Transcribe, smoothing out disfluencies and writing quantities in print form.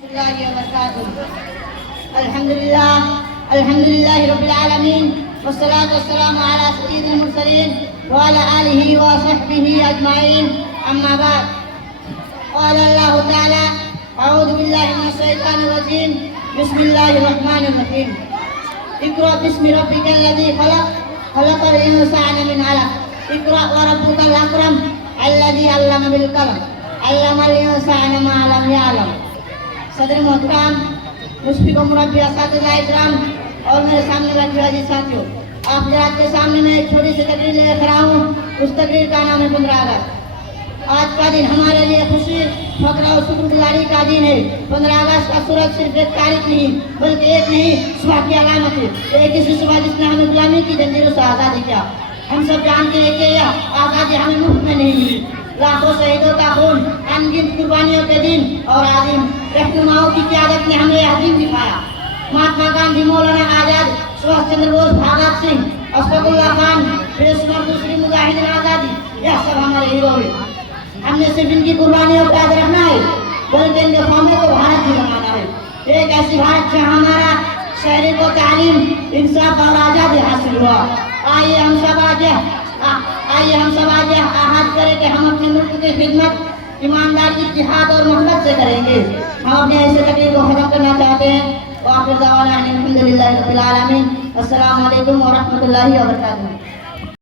الله وبركاته. الحمد لله رب العالمين، والصلاة والسلام على سيد المرسلين وعلى آله وصحبه أجمعين. أما بعد، قال الله تعالى: أعوذ بالله من الشيطان الرجيم، بسم الله الرحمن الرحيم. اقرأ باسم ربك الذي خلق، خلق الإنسان من علق. اقرأ وربك الأكرم الذي علم بالقلم، علم الإنسان ما لم يعلم. صدر محترم، मुस्फिक मुरब्बी असातिज़ा इकराम और मेरे सामने बैठे अजीज साथियों, आप हज़रात के सामने मैं एक छोटी सी तकरीर लेकर खड़ा हूँ। उस तकरीर का नाम है 15 अगस्त। आज का दिन हमारे लिए खुशी, फख्र और शुक्रगुजारी का दिन है। 15 अगस्त का सूरज सिर्फ एक तारीख नहीं बल्कि एक नहीं सुबह की अलामत है। एक ऐसी सुबह जिसने हमें गुलामी की जंजीरों से आज़ादी किया। हम सब जानते हैं कि यह आज़ादी हमें मुफ्त में नहीं मिली। लाखों शहीदों का खून, अनगिनत कुर्बानियों के दिन और आदिम रहनुमाओं की क़यादत ने हमें यह दिन दिखाया। महात्मा गांधी, मौलाना आजाद, सुभाष चंद्र बोस, भगत सिंह, अशफाकुल्लाह खान, बेशुमार दूसरी मुजाहिदीन आज़ादी, यह सब हमारे हीरो हैं। हमने सिर्फ इनकी कुर्बानियों को याद रखना है बल्कि इनके क़ौमों को भारत भी बनाना है। एक ऐसी भारत जहाँ हमारा शहरी को तालीम, इंसाफ और आज़ादी हासिल हुआ। आइए हम सब आज आहद करें कि हम अपने मुल्क की खिदमत ईमानदारी, इत्तिहाद और मोहब्बत से करेंगे। हम अपने ऐसे तकरीर को ख़त्म करना चाहते हैं। और आखिर दवाना अल्हम्दुलिल्लाहि रब्बिल आलमीन। अस्सलामु अलैकुम व रहमतुल्लाहि व बरकातुहू।